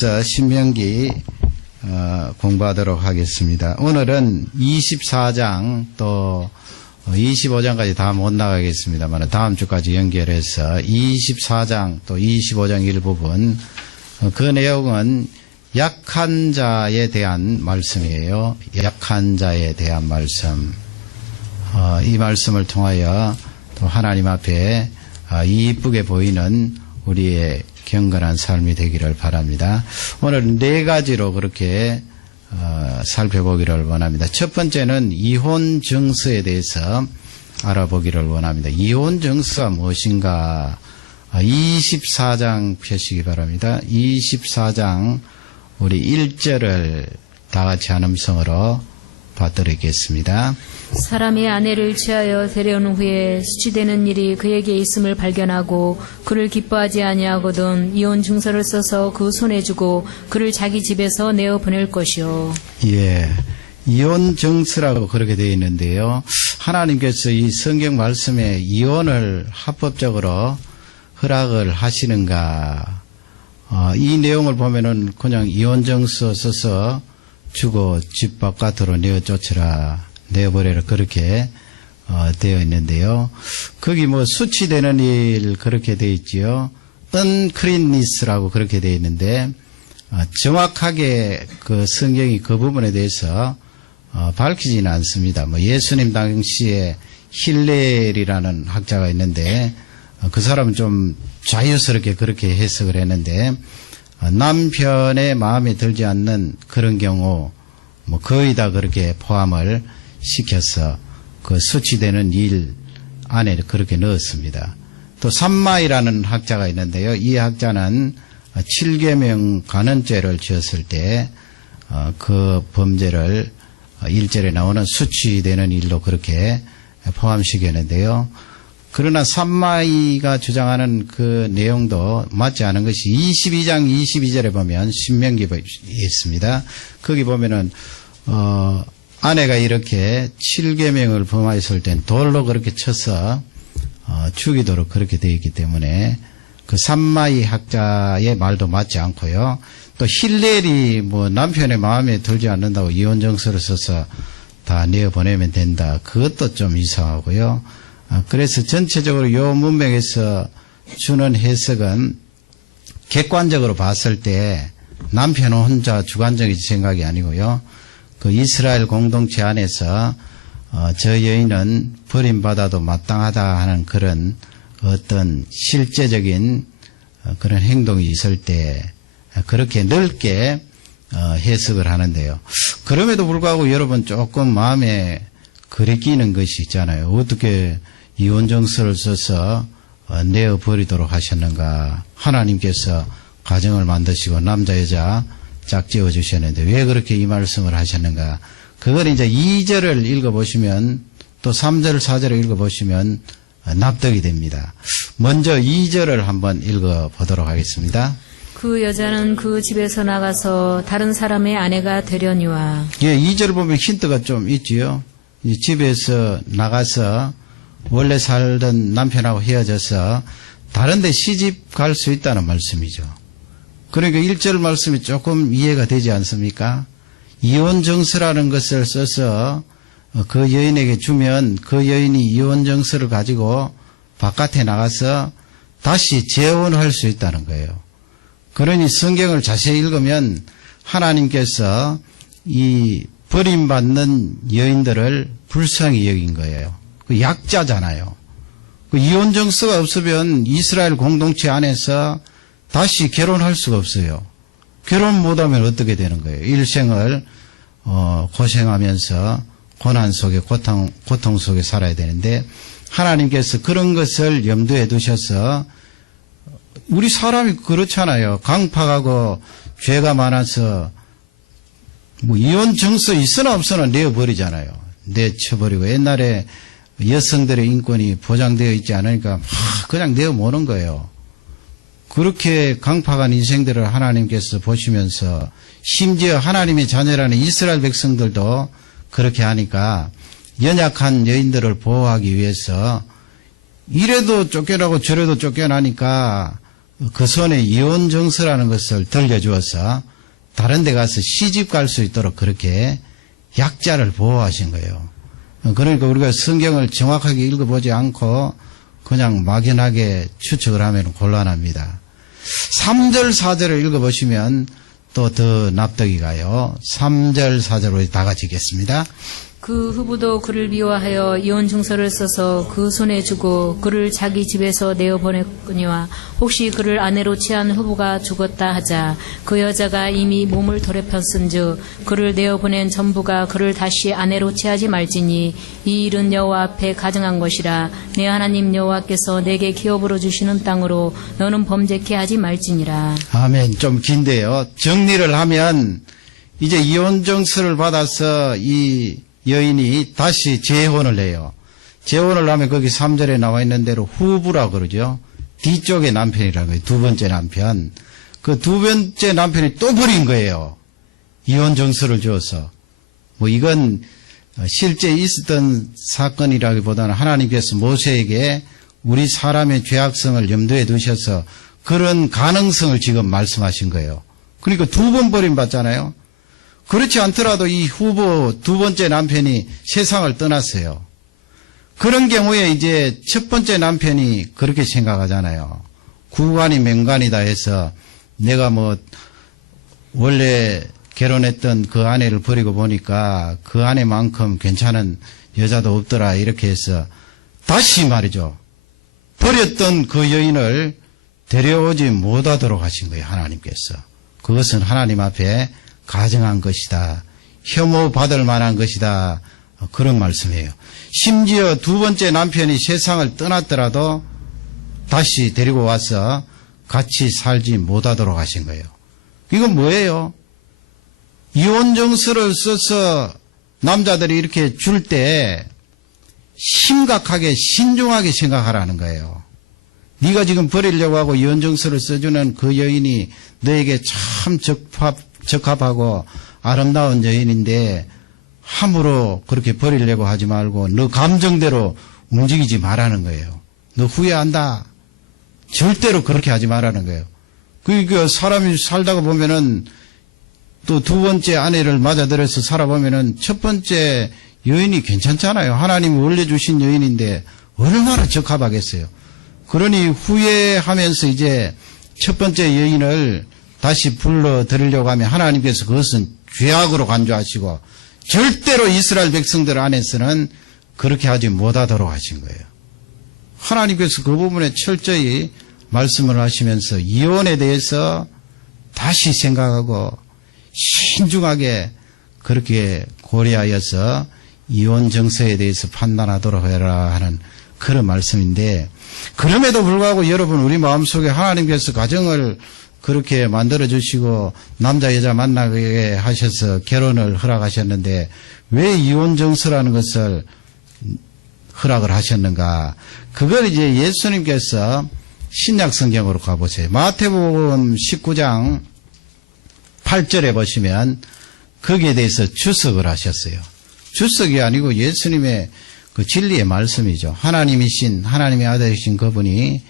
신명기 공부하도록 하겠습니다. 오늘은 24장 또 25장까지 다 못 나가겠습니다만 다음 주까지 연결해서 24장 또 25장 일부분 그 내용은 약한 자에 대한 말씀이에요. 약한 자에 대한 말씀. 이 말씀을 통하여 또 하나님 앞에 이쁘게 보이는 우리의 경건한 삶이 되기를 바랍니다. 오늘 네 가지로 그렇게 살펴보기를 원합니다. 첫 번째는 이혼 정서에 대해서 알아보기를 원합니다. 이혼 정서가 무엇인가? 24장 펴시기 바랍니다. 24장 우리 1절을 다 같이 한 음성으로 받들겠습니다. 사람이 아내를 취하여 데려온 후에 수치되는 일이 그에게 있음을 발견하고 그를 기뻐하지 아니하거든 이혼 증서를 써서 그 손에 주고 그를 자기 집에서 내어 보낼 것이요. 예, 이혼 증서라고 그렇게 되어 있는데요. 하나님께서 이 성경 말씀에 이혼을 합법적으로 허락을 하시는가? 이 내용을 보면은 그냥 이혼 증서 써서 주고 집 바깥으로 내어 쫓으라. 내버려라 그렇게 되어 있는데요. 거기 뭐 수치되는 일 그렇게 되어 있지요. uncleanness라고 그렇게 되어 있는데 정확하게 그 성경이 그 부분에 대해서 밝히지는 않습니다. 뭐 예수님 당시에 힐렐이라는 학자가 있는데 그 사람은 좀 자유스럽게 그렇게 해석을 했는데 남편의 마음에 들지 않는 그런 경우 뭐 거의 다 그렇게 포함을 시켜서 그 수치되는 일 안에 그렇게 넣었습니다. 또 삼마이라는 학자가 있는데요. 이 학자는 7계명 간언죄를 지었을 때 그 범죄를 1절에 나오는 수치되는 일로 그렇게 포함시켰는데요. 그러나 삼마이가 주장하는 그 내용도 맞지 않은 것이 22장 22절에 보면 신명기에 있습니다. 거기 보면은 아내가 이렇게 7계명을 범하였을 땐 돌로 그렇게 쳐서 죽이도록 그렇게 되어 있기 때문에 그 삼마이 학자의 말도 맞지 않고요. 또 힐렐이 뭐 남편의 마음에 들지 않는다고 이혼 정서를 써서 다 내어보내면 된다. 그것도 좀 이상하고요. 그래서 전체적으로 이 문맥에서 주는 해석은 객관적으로 봤을 때 남편은 혼자 주관적인 생각이 아니고요. 그 이스라엘 공동체 안에서 저 여인은 버림받아도 마땅하다 하는 그런 어떤 실제적인 그런 행동이 있을 때 그렇게 넓게 해석을 하는데요. 그럼에도 불구하고 여러분 조금 마음에 거리끼는 것이 있잖아요. 어떻게 이혼 정서를 써서 내어버리도록 하셨는가. 하나님께서 가정을 만드시고 남자 여자 짝지어 주셨는데 왜 그렇게 이 말씀을 하셨는가. 그걸 이제 2절을 읽어보시면 또 3절 4절을 읽어보시면 납득이 됩니다. 먼저 2절을 한번 읽어보도록 하겠습니다. 그 여자는 그 집에서 나가서 다른 사람의 아내가 되려니와. 예, 2절 보면 힌트가 좀 있지요. 이 집에서 나가서 원래 살던 남편하고 헤어져서 다른 데 시집 갈 수 있다는 말씀이죠. 그러니까 1절 말씀이 조금 이해가 되지 않습니까? 이혼 정서라는 것을 써서 그 여인에게 주면 그 여인이 이혼 정서를 가지고 바깥에 나가서 다시 재혼할 수 있다는 거예요. 그러니 성경을 자세히 읽으면 하나님께서 이 버림받는 여인들을 불쌍히 여긴 거예요. 그 약자잖아요. 그 이혼 정서가 없으면 이스라엘 공동체 안에서 다시 결혼할 수가 없어요. 결혼 못하면 어떻게 되는 거예요? 일생을 고생하면서 고난 속에 고통 속에 살아야 되는데 하나님께서 그런 것을 염두에 두셔서 우리 사람이 그렇잖아요. 강팍하고 죄가 많아서 뭐 이혼 정서 있으나 없으나 내어버리잖아요. 내쳐버리고 옛날에 여성들의 인권이 보장되어 있지 않으니까 그냥 내어모는 거예요. 그렇게 강팍한 인생들을 하나님께서 보시면서 심지어 하나님의 자녀라는 이스라엘 백성들도 그렇게 하니까 연약한 여인들을 보호하기 위해서 이래도 쫓겨나고 저래도 쫓겨나니까 그 손에 이혼 정서라는 것을 들려주어서 다른 데 가서 시집 갈 수 있도록 그렇게 약자를 보호하신 거예요. 그러니까 우리가 성경을 정확하게 읽어보지 않고 그냥 막연하게 추측을 하면 곤란합니다. 3절, 4절을 읽어보시면 또 더 납득이 가요. 3절, 4절로 다 같이 읽겠습니다. 그 후부도 그를 미워하여 이혼 증서를 써서 그 손에 주고 그를 자기 집에서 내어보냈거니와 혹시 그를 아내로 취한 후부가 죽었다 하자 그 여자가 이미 몸을 더럽혔은즉 그를 내어보낸 전부가 그를 다시 아내로 취하지 말지니 이 일은 여호와 앞에 가증한 것이라 내 하나님 여호와께서 내게 기업으로 주시는 땅으로 너는 범죄케 하지 말지니라. 아멘. 좀 긴데요. 정리를 하면 이제 이혼 정서를 받아서 이 여인이 다시 재혼을 해요. 재혼을 하면 거기 3절에 나와 있는 대로 후부라 그러죠. 뒤쪽의 남편이라는 거예요. 두 번째 남편. 그 두 번째 남편이 또 버린 거예요. 이혼 정서를 주어서. 뭐 이건 실제 있었던 사건이라기보다는 하나님께서 모세에게 우리 사람의 죄악성을 염두에 두셔서 그런 가능성을 지금 말씀하신 거예요. 그러니까 두 번 버림받잖아요. 그렇지 않더라도 이 후보 두 번째 남편이 세상을 떠났어요. 그런 경우에 이제 첫 번째 남편이 그렇게 생각하잖아요. 구관이 맹관이다 해서 내가 뭐 원래 결혼했던 그 아내를 버리고 보니까 그 아내만큼 괜찮은 여자도 없더라 이렇게 해서 다시 말이죠. 버렸던 그 여인을 데려오지 못하도록 하신 거예요. 하나님께서. 그것은 하나님 앞에 가증한 것이다. 혐오받을 만한 것이다. 그런 말씀이에요. 심지어 두 번째 남편이 세상을 떠났더라도 다시 데리고 와서 같이 살지 못하도록 하신 거예요. 이건 뭐예요? 이혼 정서를 써서 남자들이 이렇게 줄 때 심각하게 신중하게 생각하라는 거예요. 네가 지금 버리려고 하고 이혼 정서를 써주는 그 여인이 너에게 참 적합하고 아름다운 여인인데 함부로 그렇게 버리려고 하지 말고 너 감정대로 움직이지 말라는 거예요. 너 후회한다. 절대로 그렇게 하지 말라는 거예요. 그러니까 사람이 살다가 보면은 또 두 번째 아내를 맞아들여서 살아보면은 첫 번째 여인이 괜찮잖아요. 하나님이 원래 주신 여인인데 얼마나 적합하겠어요. 그러니 후회하면서 이제 첫 번째 여인을 다시 불러들이려고 하면 하나님께서 그것은 죄악으로 간주하시고 절대로 이스라엘 백성들 안에서는 그렇게 하지 못하도록 하신 거예요. 하나님께서 그 부분에 철저히 말씀을 하시면서 이혼에 대해서 다시 생각하고 신중하게 그렇게 고려하여서 이혼 정서에 대해서 판단하도록 해라 하는 그런 말씀인데, 그럼에도 불구하고 여러분 우리 마음속에 하나님께서 가정을 그렇게 만들어주시고 남자 여자 만나게 하셔서 결혼을 허락하셨는데 왜 이혼 정서라는 것을 허락을 하셨는가? 그걸 이제 예수님께서 신약 성경으로 가보세요. 마태복음 19장 8절에 보시면 거기에 대해서 주석을 하셨어요. 주석이 아니고 예수님의 그 진리의 말씀이죠. 하나님이신 하나님의 아들이신 그분이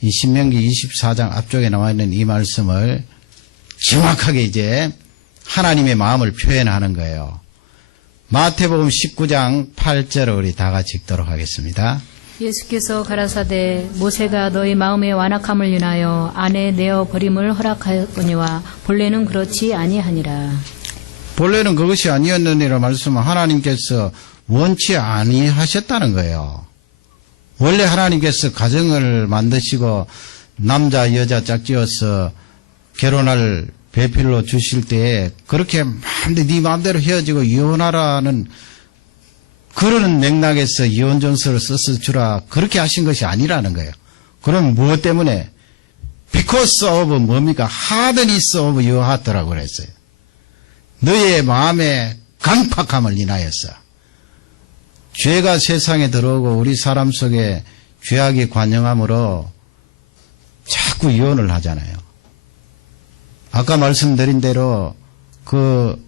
이 신명기 24장 앞쪽에 나와 있는 이 말씀을 정확하게 이제 하나님의 마음을 표현하는 거예요. 마태복음 19장 8절을 우리 다 같이 읽도록 하겠습니다. 예수께서 가라사대 모세가 너희 마음의 완악함을 인하여 아내 내어 버림을 허락하였거니와 본래는 그렇지 아니하니라. 본래는 그것이 아니었느니라 말씀은 하나님께서 원치 아니하셨다는 거예요. 원래 하나님께서 가정을 만드시고 남자 여자 짝지어서 결혼할 배필로 주실 때 그렇게 네 마음대로 헤어지고 이혼하라는 그런 맥락에서 이혼 정서를 써서 주라 그렇게 하신 것이 아니라는 거예요. 그럼 무엇 때문에? Because of 뭡니까? Hardness of your heart라고 그랬어요. 너의 마음의 강팍함을 인하여서. 죄가 세상에 들어오고 우리 사람 속에 죄악이 관영함으로 자꾸 이혼을 하잖아요. 아까 말씀드린 대로 그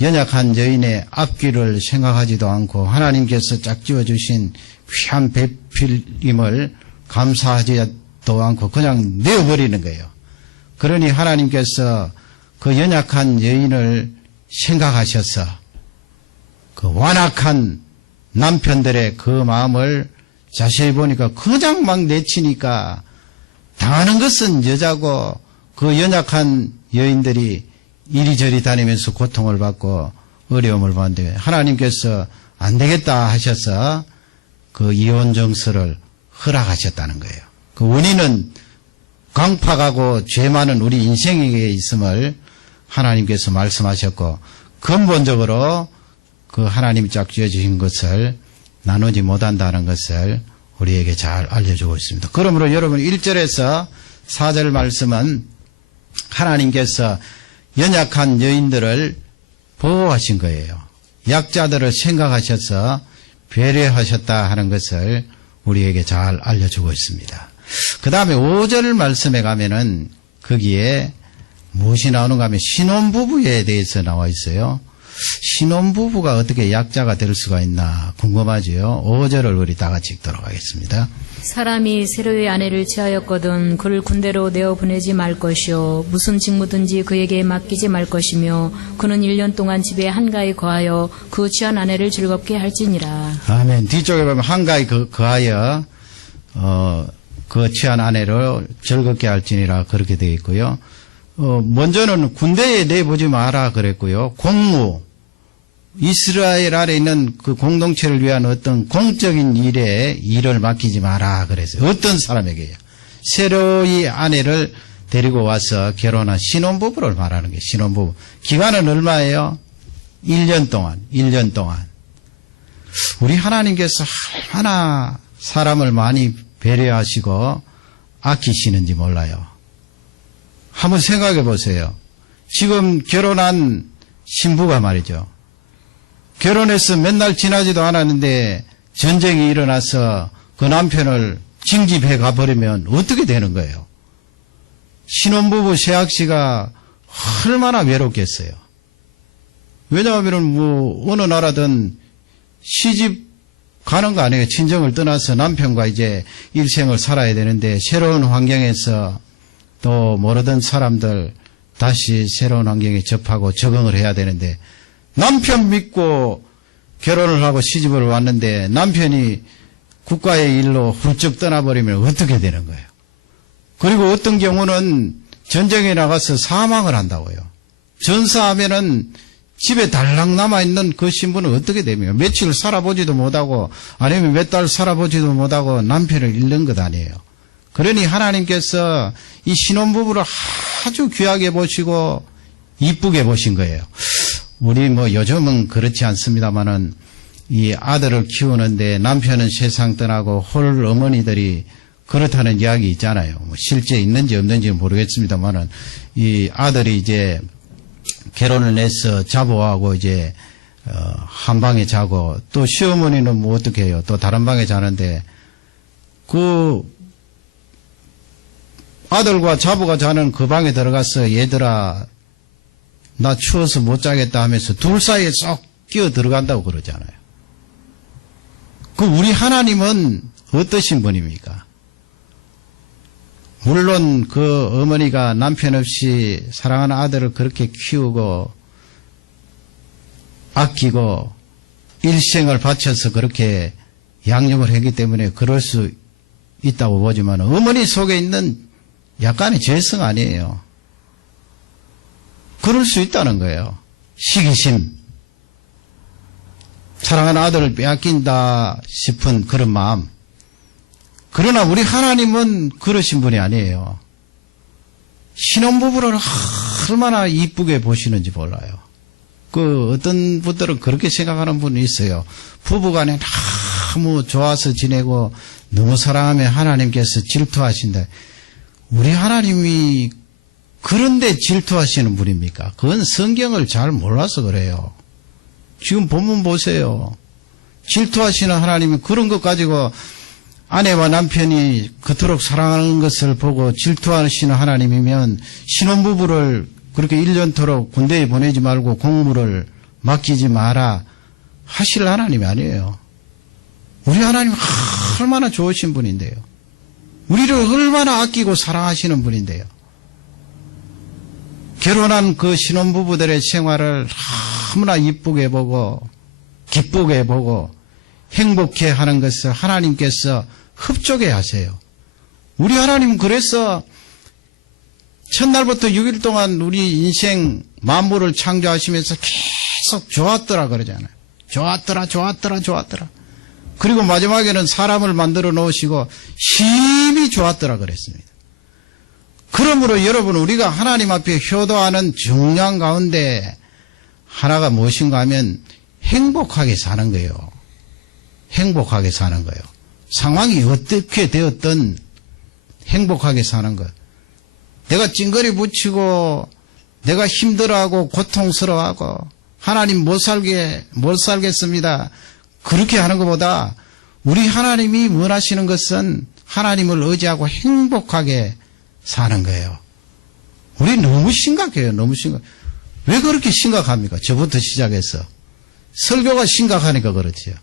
연약한 여인의 앞길을 생각하지도 않고 하나님께서 짝지어 주신 귀한 배필임을 감사하지 묻지도 않고 그냥 내어버리는 거예요. 그러니 하나님께서 그 연약한 여인을 생각하셔서 그 완악한 남편들의 그 마음을 자세히 보니까 그냥 막 내치니까 당하는 것은 여자고 그 연약한 여인들이 이리저리 다니면서 고통을 받고 어려움을 받는데 하나님께서 안 되겠다 하셔서 그 이혼 정서를 허락하셨다는 거예요. 그 원인은 강팍하고 죄 많은 우리 인생에게 있음을 하나님께서 말씀하셨고 근본적으로 그 하나님이 짝 지어주신 것을 나누지 못한다는 것을 우리에게 잘 알려주고 있습니다. 그러므로 여러분 1절에서 4절 말씀은 하나님께서 연약한 여인들을 보호하신 거예요. 약자들을 생각하셔서 배려하셨다 하는 것을 우리에게 잘 알려주고 있습니다. 그 다음에 5절 말씀에 가면은 거기에 무엇이 나오는가 하면 신혼부부에 대해서 나와 있어요. 신혼부부가 어떻게 약자가 될 수가 있나 궁금하지요. 5절을 우리 다 같이 읽도록 하겠습니다. 사람이 새로의 아내를 취하였거든 그를 군대로 내어보내지 말 것이요 무슨 직무든지 그에게 맡기지 말 것이며 그는 1년 동안 집에 한가히 거하여 그 취한 아내를 즐겁게 할지니라. 아멘. 뒤쪽에 보면 한가히 거하여 그 취한 아내를 즐겁게 할지니라 그렇게 되어 있고요. 먼저는 군대에 내보지 마라 그랬고요. 공무 이스라엘 아래 있는 그 공동체를 위한 어떤 공적인 일에 일을 맡기지 마라 그랬어요. 어떤 사람에게요? 새로이 아내를 데리고 와서 결혼한 신혼부부를 말하는 게 신혼부부. 기간은 얼마예요? 1년 동안. 1년 동안. 우리 하나님께서 얼마나 사람을 많이 배려하시고 아끼시는지 몰라요. 한번 생각해 보세요. 지금 결혼한 신부가 말이죠. 결혼해서 맨날 지나지도 않았는데 전쟁이 일어나서 그 남편을 징집해 가버리면 어떻게 되는 거예요? 신혼부부 세학 씨가 얼마나 외롭겠어요. 왜냐하면 뭐 어느 나라든 시집 가는 거 아니에요. 친정을 떠나서 남편과 이제 일생을 살아야 되는데 새로운 환경에서 또 모르던 사람들 다시 새로운 환경에 접하고 적응을 해야 되는데 남편 믿고 결혼을 하고 시집을 왔는데 남편이 국가의 일로 훌쩍 떠나버리면 어떻게 되는 거예요? 그리고 어떤 경우는 전쟁에 나가서 사망을 한다고요. 전사하면은 집에 달랑 남아있는 그 신부는 어떻게 됩니까? 며칠 살아보지도 못하고 아니면 몇 달 살아보지도 못하고 남편을 잃는 것 아니에요. 그러니 하나님께서 이 신혼부부를 아주 귀하게 보시고 이쁘게 보신 거예요. 우리 뭐 요즘은 그렇지 않습니다만은 이 아들을 키우는데 남편은 세상 떠나고 홀 어머니들이 그렇다는 이야기 있잖아요. 뭐 실제 있는지 없는지는 모르겠습니다만은 이 아들이 이제 결혼을 해서 자보하고 이제 한 방에 자고 또 시어머니는 뭐 어떻게 해요? 또 다른 방에 자는데 그 아들과 자보가 자는 그 방에 들어가서 얘들아 나 추워서 못 자겠다 하면서 둘 사이에 쏙 끼어 들어간다고 그러잖아요. 그 우리 하나님은 어떠신 분입니까? 물론 그 어머니가 남편 없이 사랑하는 아들을 그렇게 키우고 아끼고 일생을 바쳐서 그렇게 양육을 했기 때문에 그럴 수 있다고 보지만 어머니 속에 있는 약간의 죄성 아니에요. 그럴 수 있다는 거예요. 시기심. 사랑하는 아들을 빼앗긴다 싶은 그런 마음. 그러나 우리 하나님은 그러신 분이 아니에요. 신혼부부를 얼마나 이쁘게 보시는지 몰라요. 그 어떤 분들은 그렇게 생각하는 분이 있어요. 부부간에 너무 좋아서 지내고 너무 사랑하면 하나님께서 질투하신다. 우리 하나님이 그런데 질투하시는 분입니까? 그건 성경을 잘 몰라서 그래요. 지금 본문 보세요. 질투하시는 하나님이 그런 것 가지고 아내와 남편이 그토록 사랑하는 것을 보고 질투하시는 하나님이면 신혼부부를 그렇게 1년토록 군대에 보내지 말고 공무를 맡기지 마라 하실 하나님이 아니에요. 우리 하나님 얼마나 좋으신 분인데요. 우리를 얼마나 아끼고 사랑하시는 분인데요. 결혼한 그 신혼부부들의 생활을 너무나 이쁘게 보고 기쁘게 보고 행복해 하는 것을 하나님께서 흡족해 하세요. 우리 하나님 그래서 첫날부터 6일 동안 우리 인생 만물을 창조하시면서 계속 좋았더라 그러잖아요. 좋았더라. 그리고 마지막에는 사람을 만들어 놓으시고 심히 좋았더라 그랬습니다. 그러므로 여러분 우리가 하나님 앞에 효도하는 중요한 가운데 하나가 무엇인가 하면 행복하게 사는 거예요. 행복하게 사는 거예요. 상황이 어떻게 되었든 행복하게 사는 거예요. 내가 찡거리 붙이고 내가 힘들어하고 고통스러워하고 하나님 못 살겠습니다. 그렇게 하는 것보다 우리 하나님이 원하시는 것은 하나님을 의지하고 행복하게 사는 거예요. 우리 너무 심각해요. 너무 심각. 왜 그렇게 심각합니까? 저부터 시작해서. 설교가 심각하니까 그렇지요.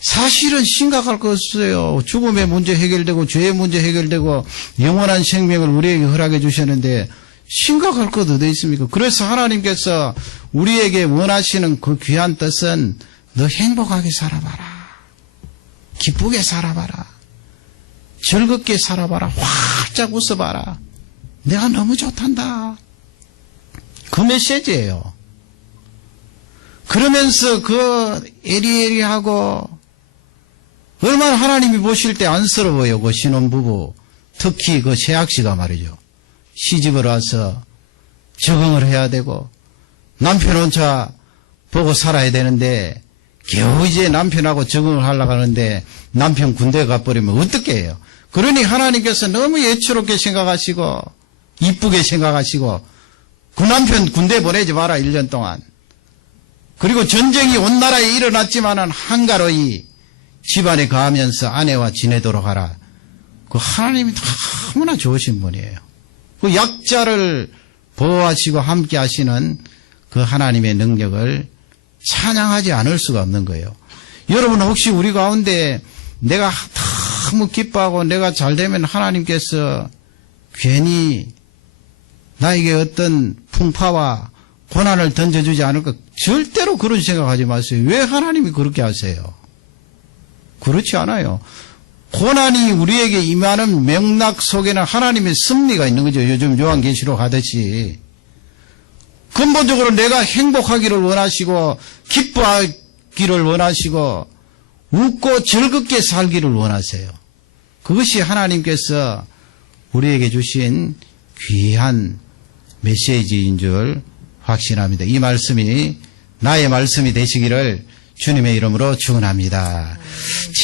사실은 심각할 거 없어요. 죽음의 문제 해결되고 죄의 문제 해결되고 영원한 생명을 우리에게 허락해 주셨는데 심각할 것 어디 있습니까? 그래서 하나님께서 우리에게 원하시는 그 귀한 뜻은 너 행복하게 살아봐라. 기쁘게 살아봐라. 즐겁게 살아봐라. 활짝 웃어봐라. 내가 너무 좋단다. 그 메시지예요. 그러면서 그 에리에리하고 얼마나 하나님이 보실 때 안쓰러워요. 그 신혼부부. 특히 그 최학씨가 말이죠. 시집을 와서 적응을 해야 되고 남편 혼자 보고 살아야 되는데 겨우 이제 남편하고 적응을 하려고 하는데 남편 군대 가버리면 어떻게 해요? 그러니 하나님께서 너무 예초롭게 생각하시고 이쁘게 생각하시고 그 남편 군대 보내지 마라 1년 동안. 그리고 전쟁이 온 나라에 일어났지만은 한가로이 집안에 가하면서 아내와 지내도록 하라. 그 하나님이 너무나 좋으신 분이에요. 그 약자를 보호하시고 함께 하시는 그 하나님의 능력을 찬양하지 않을 수가 없는 거예요. 여러분 혹시 우리 가운데 내가 너무 기뻐하고 내가 잘되면 하나님께서 괜히 나에게 어떤 풍파와 고난을 던져주지 않을까? 절대로 그런 생각하지 마세요. 왜 하나님이 그렇게 하세요? 그렇지 않아요. 고난이 우리에게 임하는 맥락 속에는 하나님의 섭리가 있는 거죠. 요즘 요한계시록 하듯이. 근본적으로 내가 행복하기를 원하시고 기뻐하기를 원하시고 웃고 즐겁게 살기를 원하세요. 그것이 하나님께서 우리에게 주신 귀한 메시지인 줄 확신합니다. 이 말씀이 나의 말씀이 되시기를 주님의 이름으로 축원합니다.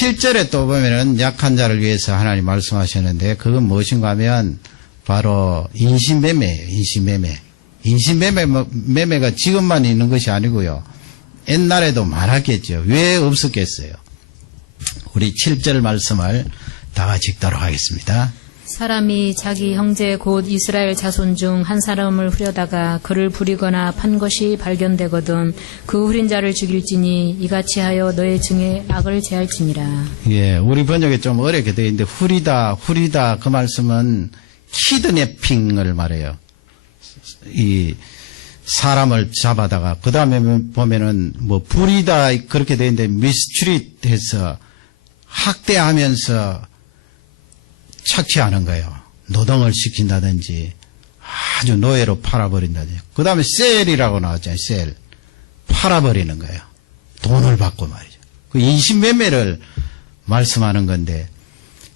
7절에 또 보면은 약한 자를 위해서 하나님 말씀하셨는데 그건 무엇인가 하면 바로 인신매매예요. 인신매매. 인신매매가 지금만 있는 것이 아니고요. 옛날에도 많았겠죠. 왜 없었겠어요? 우리 7절 말씀을 다 같이 읽도록 하겠습니다. 사람이 자기 형제 곧 이스라엘 자손 중 한 사람을 후려다가 그를 부리거나 판 것이 발견되거든 그 후린 자를 죽일지니 이같이 하여 너의 증에 악을 제할지니라. 예, 우리 번역에 좀 어렵게 되어 있는데 후리다 그 말씀은 키드내핑을 말해요. 이 사람을 잡아다가 그 다음에 보면은 뭐 부리다 그렇게 되어 있는데 미스트릿해서 학대하면서 착취하는 거예요. 노동을 시킨다든지 아주 노예로 팔아버린다든지. 그 다음에 셀이라고 나왔잖아요. 셀. 팔아버리는 거예요. 돈을 받고 말이죠. 그 인신매매를 말씀하는 건데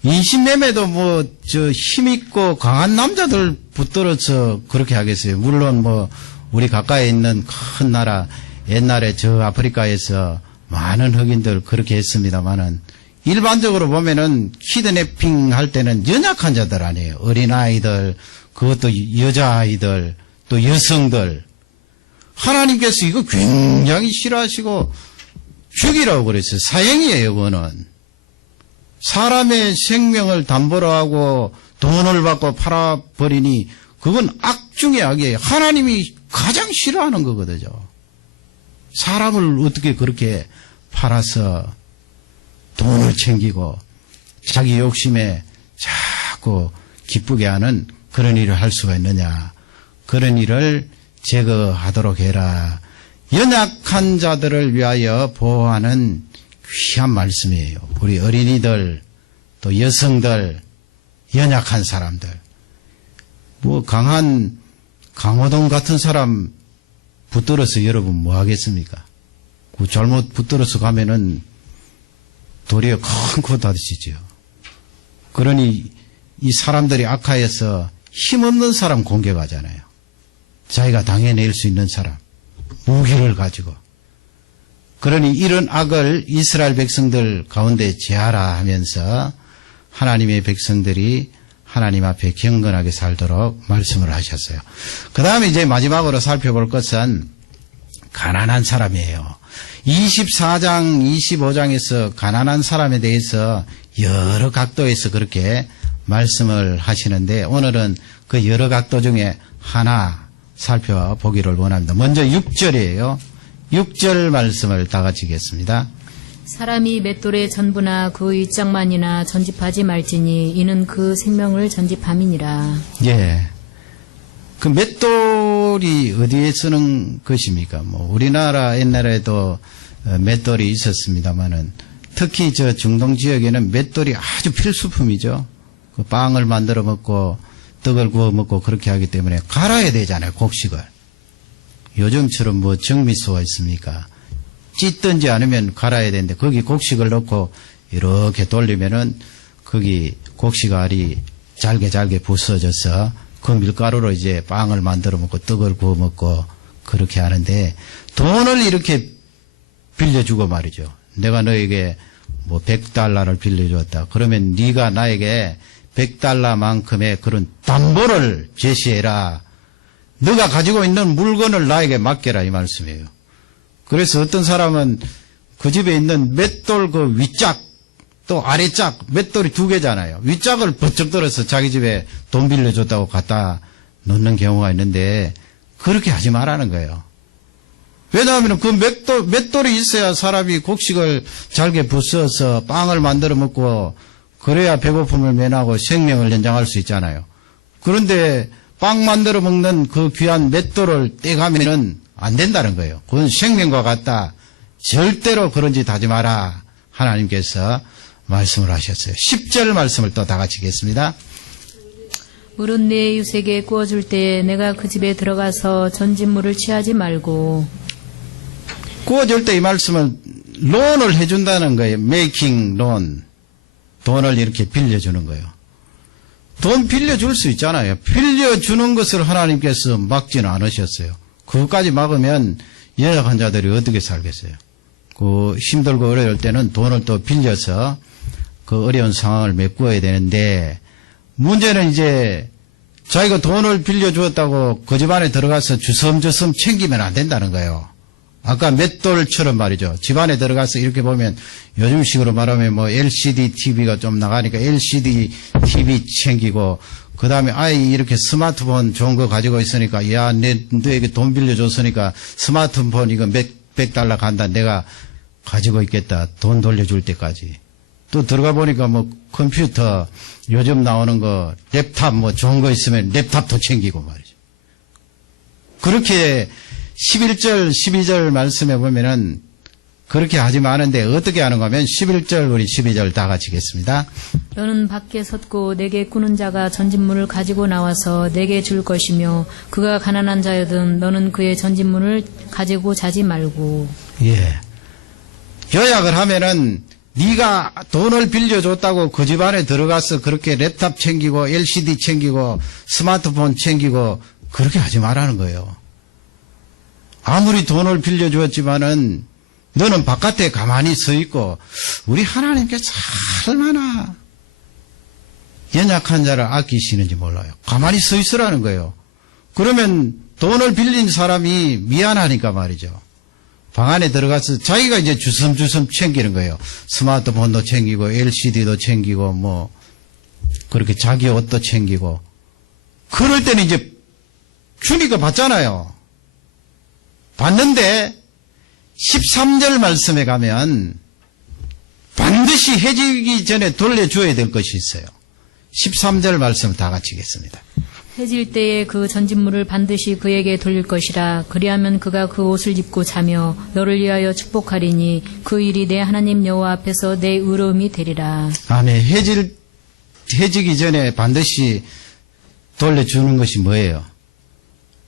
인신매매도 뭐 저 힘있고 강한 남자들 붙들어서 그렇게 하겠어요. 물론 뭐 우리 가까이 있는 큰 나라 옛날에 저 아프리카에서 많은 흑인들 그렇게 했습니다만은 일반적으로 보면은 키드내핑 할 때는 연약한 자들 아니에요. 어린아이들, 그것도 여자아이들, 또 여성들. 하나님께서 이거 굉장히 싫어하시고 죽이라고 그랬어요. 사형이에요, 그거는. 사람의 생명을 담보로 하고 돈을 받고 팔아버리니 그건 악 중의 악이에요. 하나님이 가장 싫어하는 거거든요. 사람을 어떻게 그렇게 팔아서 돈을 챙기고 자기 욕심에 자꾸 기쁘게 하는 그런 일을 할 수가 있느냐. 그런 일을 제거하도록 해라. 연약한 자들을 위하여 보호하는 귀한 말씀이에요. 우리 어린이들, 또 여성들, 연약한 사람들. 뭐 강한 강호동 같은 사람 붙들어서 여러분 뭐 하겠습니까? 그 잘못 붙들어서 가면은 도리어 큰 코 다치지요. 그러니 이 사람들이 악하여서 힘없는 사람 공격하잖아요. 자기가 당해낼 수 있는 사람, 무기를 가지고. 그러니 이런 악을 이스라엘 백성들 가운데 제하라 하면서 하나님의 백성들이 하나님 앞에 경건하게 살도록 말씀을 하셨어요. 그 다음에 이제 마지막으로 살펴볼 것은 가난한 사람이에요. 24장, 25장에서 가난한 사람에 대해서 여러 각도에서 그렇게 말씀을 하시는데 오늘은 그 여러 각도 중에 하나 살펴보기를 원합니다. 먼저 6절이에요. 6절 말씀을 다 같이 읽겠습니다. 사람이 맷돌의 전부나 그 윗장만이나 전집하지 말지니 이는 그 생명을 전집함이니라. 예. 그 맷돌이 어디에 쓰는 것입니까? 뭐 우리나라 옛날에도 맷돌이 있었습니다만은 특히 저 중동 지역에는 맷돌이 아주 필수품이죠. 그 빵을 만들어 먹고 떡을 구워 먹고 그렇게 하기 때문에 갈아야 되잖아요, 곡식을. 요즘처럼 뭐 정미소가 있습니까? 찢든지 않으면 갈아야 되는데 거기 곡식을 넣고 이렇게 돌리면은 거기 곡식알이 잘게 부서져서 그 밀가루로 이제 빵을 만들어 먹고 떡을 구워 먹고 그렇게 하는데 돈을 이렇게 빌려주고 말이죠. 내가 너에게 뭐 100달러를 빌려줬다. 그러면 네가 나에게 100달러만큼의 그런 담보를 제시해라. 너가 가지고 있는 물건을 나에게 맡겨라 이 말씀이에요. 그래서 어떤 사람은 그 집에 있는 맷돌 그 윗짝 또 아래짝 맷돌이 두 개잖아요. 윗짝을 번쩍 들어서 자기 집에 돈 빌려줬다고 갖다 놓는 경우가 있는데 그렇게 하지 말라는 거예요. 왜냐하면 그 맷돌이 있어야 사람이 곡식을 잘게 부숴서 빵을 만들어 먹고 그래야 배고픔을 면하고 생명을 연장할 수 있잖아요. 그런데 빵 만들어 먹는 그 귀한 맷돌을 떼가면은 안 된다는 거예요. 그건 생명과 같다. 절대로 그런 짓 하지 마라. 하나님께서 말씀을 하셨어요. 10절 말씀을 또 다 같이 읽겠습니다. 물은 내 이웃에게 구워줄 때에 내가 그 집에 들어가서 전진물을 취하지 말고. 구워줄 때 이 말씀은 론을 해준다는 거예요. 메이킹 론. 돈을 이렇게 빌려주는 거예요. 돈 빌려줄 수 있잖아요. 빌려주는 것을 하나님께서 막지는 않으셨어요. 그것까지 막으면 연약한 자들이 어떻게 살겠어요? 그 힘들고 어려울 때는 돈을 또 빌려서 그 어려운 상황을 메꾸어야 되는데 문제는 이제 자기가 돈을 빌려주었다고 그 집안에 들어가서 주섬주섬 챙기면 안 된다는 거예요. 아까 맷돌처럼 말이죠. 집안에 들어가서 이렇게 보면 요즘식으로 말하면 뭐 LCD TV가 좀 나가니까 LCD TV 챙기고 그 다음에 아이 이렇게 스마트폰 좋은 거 가지고 있으니까 야, 너에게 돈 빌려줬으니까 스마트폰 이거 100달러 간다. 내가 가지고 있겠다. 돈 돌려줄 때까지. 또 들어가 보니까 뭐 컴퓨터 요즘 나오는 거 랩탑 뭐 좋은 거 있으면 랩탑도 챙기고 말이죠. 그렇게 11절 12절 말씀해 보면은 그렇게 하지 마는데 어떻게 하는가 하면 11절 우리 12절 다 같이 읽겠습니다. 너는 밖에 섰고 내게 꾸는 자가 전진물을 가지고 나와서 내게 줄 것이며 그가 가난한 자여든 너는 그의 전진물을 가지고 자지 말고. 예. 요약을 하면은 네가 돈을 빌려줬다고 그 집안에 들어가서 그렇게 랩탑 챙기고 LCD 챙기고 스마트폰 챙기고 그렇게 하지 말라는 거예요. 아무리 돈을 빌려주었지만은 너는 바깥에 가만히 서 있고 우리 하나님께서 얼마나 연약한 자를 아끼시는지 몰라요. 가만히 서 있으라는 거예요. 그러면 돈을 빌린 사람이 미안하니까 말이죠. 방 안에 들어가서 자기가 이제 주섬주섬 챙기는 거예요. 스마트폰도 챙기고 LCD도 챙기고 뭐 그렇게 자기 옷도 챙기고 그럴 때는 이제 주니까 받잖아요. 받는데 13절 말씀에 가면 반드시 해지기 전에 돌려줘야 될 것이 있어요. 13절 말씀을 다 같이 읽겠습니다. 해질 때에 그 전진물을 반드시 그에게 돌릴 것이라. 그리하면 그가 그 옷을 입고 자며 너를 위하여 축복하리니 그 일이 내 하나님 여호와 앞에서 내 의로움이 되리라. 아멘. 해지기 전에 반드시 돌려주는 것이 뭐예요?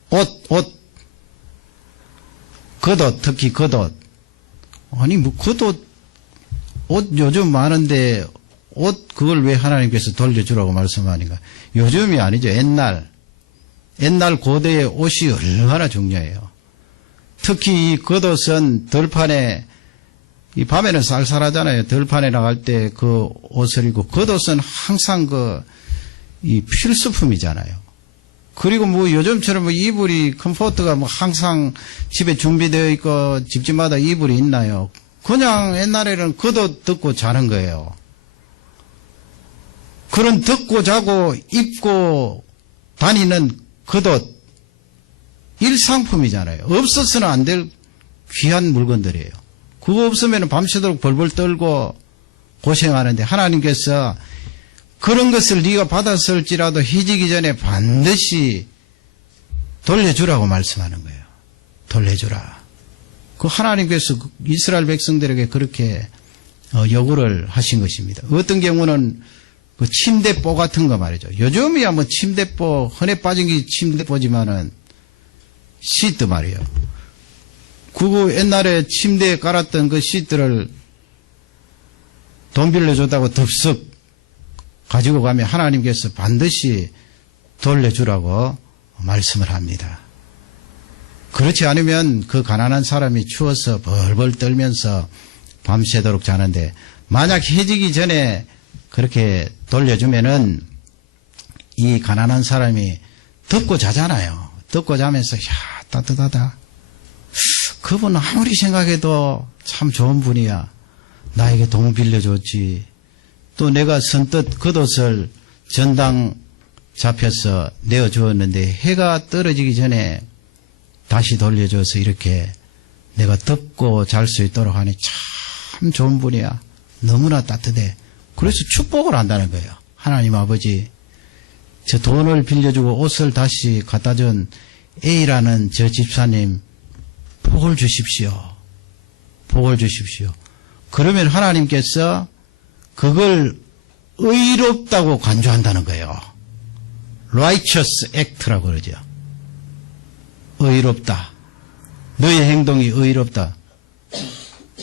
옷, 겉옷, 특히 겉옷. 아니, 뭐, 겉옷, 옷 요즘 많은데, 옷, 그걸 왜 하나님께서 돌려주라고 말씀하는가? 요즘이 아니죠. 옛날 고대의 옷이 얼마나 중요해요. 특히 이 겉옷은 들판에, 이 밤에는 쌀쌀하잖아요. 들판에 나갈 때 그 옷을 입고, 겉옷은 항상 이 필수품이잖아요. 그리고 뭐 요즘처럼 뭐 이불이, 컴포트가 뭐 항상 집에 준비되어 있고, 집집마다 이불이 있나요? 그냥 옛날에는 겉옷 덮고 자는 거예요. 그런 덮고 자고 입고 다니는 겉옷, 일상품이잖아요. 없어서는 안 될 귀한 물건들이에요. 그거 없으면 밤새도록 벌벌 떨고 고생하는데 하나님께서 그런 것을 네가 받았을지라도 해지기 전에 반드시 돌려주라고 말씀하는 거예요. 돌려주라. 그 하나님께서 이스라엘 백성들에게 그렇게 요구를 하신 것입니다. 어떤 경우는 그 침대뽀 같은 거 말이죠. 요즘이야 뭐 침대뽀, 흔해 빠진 게 침대뽀지만은 시트 말이에요. 그거 옛날에 침대에 깔았던 그 시트를 돈 빌려줬다고 덥석 가지고 가면 하나님께서 반드시 돌려주라고 말씀을 합니다. 그렇지 않으면 그 가난한 사람이 추워서 벌벌 떨면서 밤새도록 자는데 만약 해지기 전에 그렇게 돌려주면은 이 가난한 사람이 덮고 자잖아요. 덮고 자면서 야 따뜻하다. 그분 아무리 생각해도 참 좋은 분이야. 나에게 돈 빌려줬지. 또 내가 선뜻 겉옷을 전당 잡혀서 내어주었는데 해가 떨어지기 전에 다시 돌려줘서 이렇게 내가 덮고 잘 수 있도록 하니 참 좋은 분이야. 너무나 따뜻해. 그래서 축복을 한다는 거예요. 하나님 아버지, 저 돈을 빌려주고 옷을 다시 갖다 준 A라는 저 집사님 복을 주십시오. 복을 주십시오. 그러면 하나님께서 그걸 의롭다고 간주한다는 거예요. righteous act라고 그러죠. 의롭다. 너의 행동이 의롭다.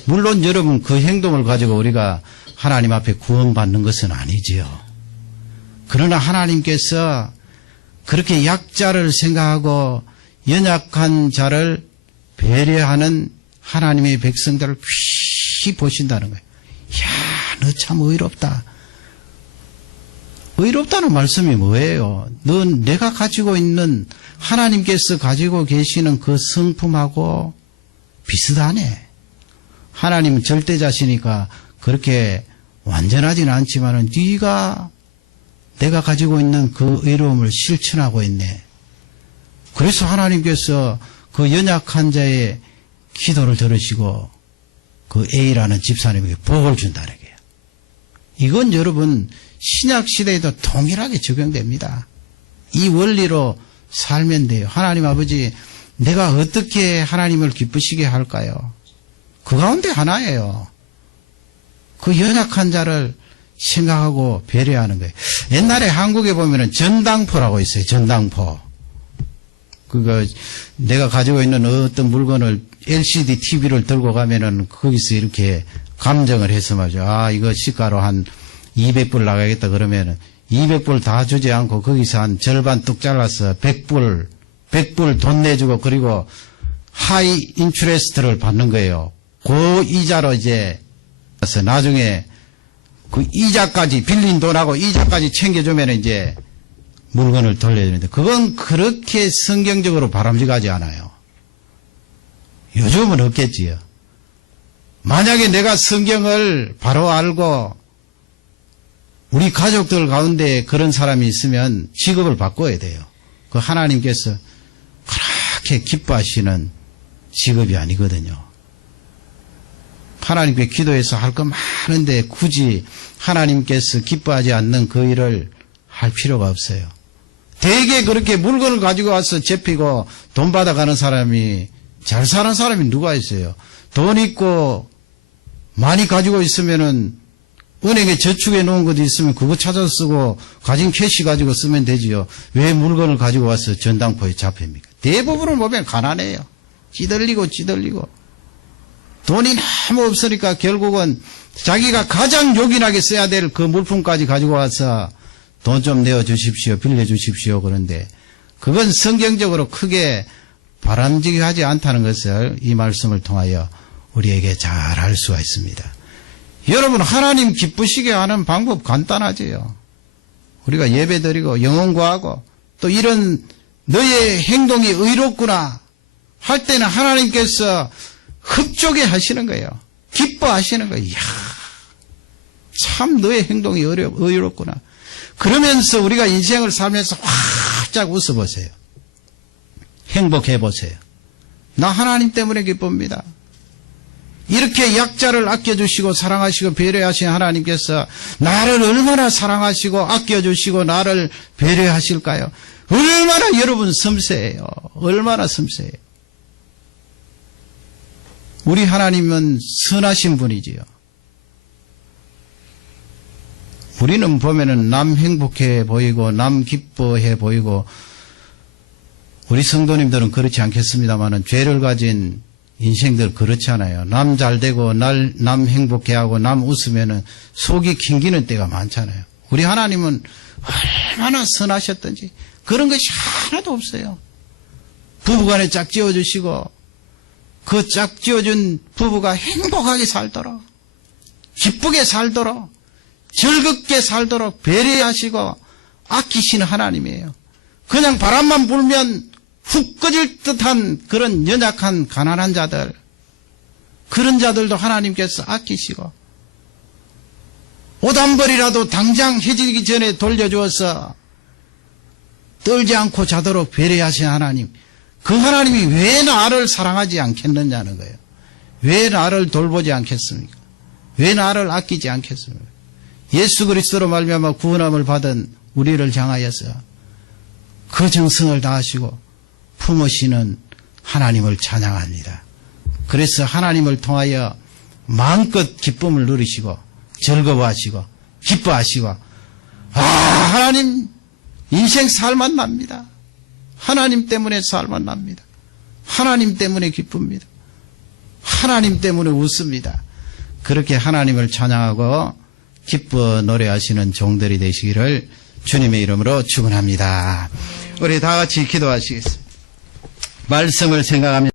물론 여러분 그 행동을 가지고 우리가 하나님 앞에 구원받는 것은 아니지요. 그러나 하나님께서 그렇게 약자를 생각하고 연약한 자를 배려하는 하나님의 백성들을 귀히 보신다는 거예요. 이야, 너 참 의롭다. 의롭다는 말씀이 뭐예요? 넌 내가 가지고 있는 하나님께서 가지고 계시는 그 성품하고 비슷하네. 하나님은 절대자시니까 그렇게 완전하지는 않지만은 네가 내가 가지고 있는 그 의로움을 실천하고 있네. 그래서 하나님께서 그 연약한 자의 기도를 들으시고 그 A라는 집사님에게 복을 준다는 거예요. 이건 여러분 신약 시대에도 동일하게 적용됩니다. 이 원리로 살면 돼요. 하나님 아버지, 내가 어떻게 하나님을 기쁘시게 할까요? 그 가운데 하나예요. 그 연약한 자를 생각하고 배려하는 거예요. 옛날에 한국에 보면은 전당포라고 있어요. 전당포. 그거 내가 가지고 있는 어떤 물건을 LCD TV를 들고 가면은 거기서 이렇게 감정을 해서 말이죠. 아, 이거 시가로 한 200불 나가겠다 그러면은 200불 다 주지 않고 거기서 한 절반 뚝 잘라서 100불 돈 내주고 그리고 하이 인트레스트를 받는 거예요. 그 이자로 이제 나중에 그 이자까지 빌린 돈하고 이자까지 챙겨주면 이제 물건을 돌려주는데 그건 그렇게 성경적으로 바람직하지 않아요. 요즘은 없겠지요. 만약에 내가 성경을 바로 알고 우리 가족들 가운데 그런 사람이 있으면 직업을 바꿔야 돼요. 그 하나님께서 그렇게 기뻐하시는 직업이 아니거든요. 하나님께 기도해서 할 거 많은데 굳이 하나님께서 기뻐하지 않는 그 일을 할 필요가 없어요. 대개 그렇게 물건을 가지고 와서 잡히고 돈 받아가는 사람이, 잘 사는 사람이 누가 있어요? 돈 있고 많이 가지고 있으면은 은행에 저축해 놓은 것도 있으면 그거 찾아서 쓰고 가진 캐시 가지고 쓰면 되지요. 왜 물건을 가지고 와서 전당포에 잡힙니까? 대부분을 보면 가난해요. 찌들리고 돈이 너무 없으니까 결국은 자기가 가장 요긴하게 써야 될 그 물품까지 가지고 와서 돈 좀 내어주십시오, 빌려주십시오. 그런데 그건 성경적으로 크게 바람직하지 않다는 것을 이 말씀을 통하여 우리에게 잘 알 수가 있습니다. 여러분, 하나님 기쁘시게 하는 방법 간단하지요. 우리가 예배드리고 영혼 구하고 또 이런 너의 행동이 의롭구나 할 때는 하나님께서 흡족해 하시는 거예요. 기뻐하시는 거예요. 이야, 참 너의 행동이 의롭구나. 그러면서 우리가 인생을 살면서 활짝 웃어보세요. 행복해 보세요. 나 하나님 때문에 기쁩니다. 이렇게 약자를 아껴주시고 사랑하시고 배려하신 하나님께서 나를 얼마나 사랑하시고 아껴주시고 나를 배려하실까요? 얼마나 여러분 섬세해요. 얼마나 섬세해요. 우리 하나님은 선하신 분이지요. 우리는 보면은 남 행복해 보이고 남 기뻐해 보이고, 우리 성도님들은 그렇지 않겠습니다만은 죄를 가진 인생들 그렇지 않아요. 남 잘되고 남 행복해하고 남 웃으면은 속이 캥기는 때가 많잖아요. 우리 하나님은 얼마나 선하셨던지 그런 것이 하나도 없어요. 부부간에 짝 지어주시고 그 짝 지어준 부부가 행복하게 살도록, 기쁘게 살도록, 즐겁게 살도록 배려하시고 아끼시는 하나님이에요. 그냥 바람만 불면 훅 꺼질 듯한 그런 연약한 가난한 자들, 그런 자들도 하나님께서 아끼시고 옷 한 벌이라도 당장 해지기 전에 돌려주어서 떨지 않고 자도록 배려하신 하나님, 그 하나님이 왜 나를 사랑하지 않겠느냐는 거예요. 왜 나를 돌보지 않겠습니까? 왜 나를 아끼지 않겠습니까? 예수 그리스도로 말미암아 구원함을 받은 우리를 향하여서 그 정성을 다하시고 품으시는 하나님을 찬양합니다. 그래서 하나님을 통하여 마음껏 기쁨을 누리시고 즐거워하시고 기뻐하시고, 하나님 인생 살만 납니다. 하나님 때문에 살만 납니다. 하나님 때문에 기쁩니다. 하나님 때문에 웃습니다. 그렇게 하나님을 찬양하고 기뻐 노래하시는 종들이 되시기를 주님의 이름으로 축원합니다. 우리 다 같이 기도하시겠습니다. 말씀을 생각하며